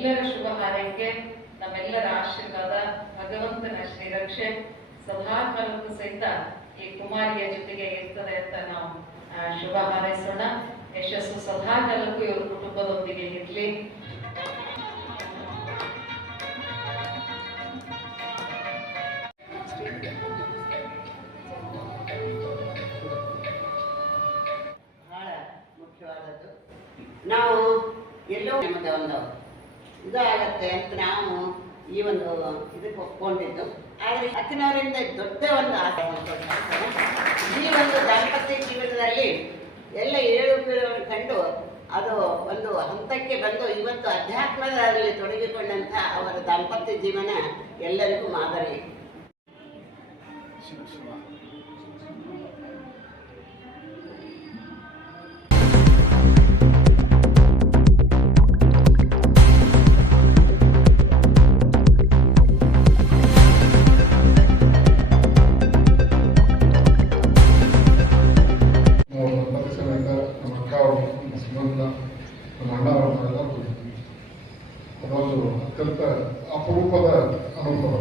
ನಮ್ಮೆಲ್ಲರ ಶುಭ ಹಾರೈಕೆ, ನಮ್ಮೆಲ್ಲರ ಆಶೀರ್ವಾದ, ಭಗವಂತನ ಶ್ರೀರಕ್ಷೆ ಸದಾಕಾಲಕ್ಕೂ ಸಹಿತ ಈ ಕುಮಾರಿಯ ಜೊತೆಗೆ ಇರ್ತದೆ ಅಂತ ನಾವು ಶುಭ ಹಾರೈಸೋಣ. ಯಶಸ್ಸು ಸದಾಕಾಲಕ್ಕೂ ಇವ್ರ ಕುಟುಂಬದೊಂದಿಗೆ ಇರಲಿ. ಬಹಳ ಮುಖ್ಯವಾದದ್ದು. ನಾವು ಎಲ್ಲೋ ನಮಗೆ ಒಂದು ಇದಾಗತ್ತೆ ಅಂತ ನಾವು ಈ ಒಂದು ಇದಕ್ಕೆ ಒಪ್ಕೊಂಡಿದ್ದು. ಆದರೆ ಅತ್ತಿನವರಿಂದ ದೊಡ್ಡ ಒಂದು ಆಸೆ ಈ ಒಂದು ದಾಂಪತ್ಯ ಜೀವನದಲ್ಲಿ ಎಲ್ಲ ಏಳುಬೀಳುಗಳನ್ನು ಕಂಡು ಅದು ಒಂದು ಹಂತಕ್ಕೆ ಬಂದು ಇವತ್ತು ಅಧ್ಯಾತ್ಮದಲ್ಲಿ ತೊಡಗಿಕೊಂಡಂಥ ಅವರ ದಾಂಪತ್ಯ ಜೀವನ ಎಲ್ಲರಿಗೂ ಮಾದರಿ. ಅದೊಂದು ಅತ್ಯಂತ ಅಪರೂಪದ ಅನುಭವ.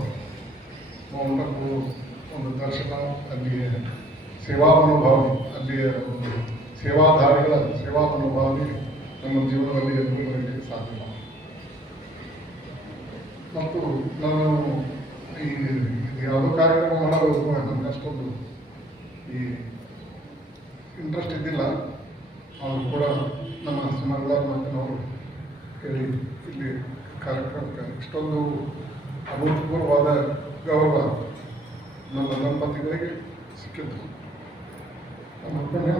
ಮೌನಕ್ಕೂ ಒಂದು ದರ್ಶನ, ಅಲ್ಲಿಯ ಸೇವಾ ಮನೋಭಾವನೆ, ಅಲ್ಲಿಯ ಒಂದು ಸೇವಾಧಾರಿಗಳ ಸೇವಾ ಮನೋಭಾವನೆ ನಮ್ಮ ಜೀವನದಲ್ಲಿ ಎಲ್ಲೂ ಬರಲಿಕ್ಕೆ ಸಾಧ್ಯ. ಮತ್ತು ನಾನು ಈ ಯಾವುದೋ ಕಾರ್ಯಕ್ರಮ ಮಾಡೋದು ನನಗೆ ಅಷ್ಟೊಂದು ಈ ಇಂಟ್ರೆಸ್ಟ್ ಇದ್ದಿಲ್ಲ. ಅವರು ಕೂಡ ನಮ್ಮ ಸುಮಾರು ಮಾತನಾಡು ಹೇಳಿ ಇಲ್ಲಿ ಕಾರ್ಯಕ್ರಮಕ್ಕೆ ಇಷ್ಟೊಂದು ಅಭೂತಪೂರ್ವವಾದ ಗೌರವ ನಮ್ಮ ದಂಪತಿಗಳಿಗೆ ಸಿಕ್ಕಿದ್ದು. ನಮ್ಮ ಪುಣ್ಯ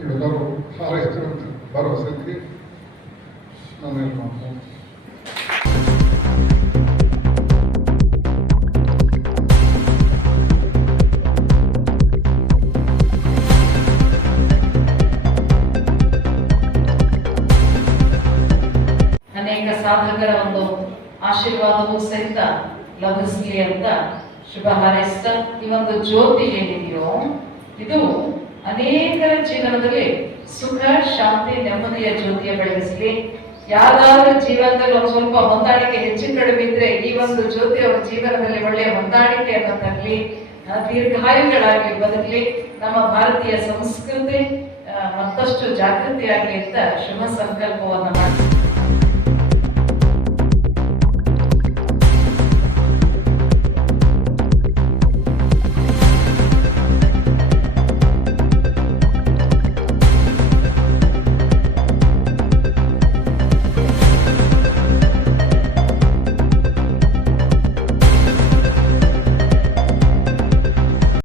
ಇವೆಲ್ಲರೂ ಹಾರೈಸುವಂತೆ ಭರವಸೆಗೆ ನಾನು ಹೇಳ್ಕೊಂಡು ಅನೇಕ ಸಾಧಕರ ಒಂದು ಆಶೀರ್ವಾದವೂ ಸಹಿತ ಲಭಿಸಲಿ ಅಂತ ಶುಭ ಹಾರೈಸ್ತಾ, ಈ ಒಂದು ಜ್ಯೋತಿ ಏನಿದೆಯೋ ಇದು ಅನೇಕರ ಜೀವನದಲ್ಲಿ ಸುಖ, ಶಾಂತಿ, ನೆಮ್ಮದಿಯ ಜ್ಯೋತಿಯ ಬೆಳಗಿಸಲಿ. ಯಾರಾದ್ರೂ ಜೀವನದಲ್ಲಿ ಒಂದು ಸ್ವಲ್ಪ ಹೊಂದಾಣಿಕೆ ಹೆಚ್ಚು ಕಡಿಮೆ ಇದ್ರೆ ಈ ಒಂದು ಜ್ಯೋತಿ ಅವರ ಜೀವನದಲ್ಲಿ ಒಳ್ಳೆಯ ಹೊಂದಾಣಿಕೆಯನ್ನು ತರಲಿ, ದೀರ್ಘಾಯುಗಳಾಗಿ ಬದಲಿ, ನಮ್ಮ ಭಾರತೀಯ ಸಂಸ್ಕೃತಿ ಮತ್ತಷ್ಟು ಜಾಗೃತಿಯಾಗಲಿ ಅಂತ ಶುಭ ಸಂಕಲ್ಪವನ್ನು ಮಾಡಿ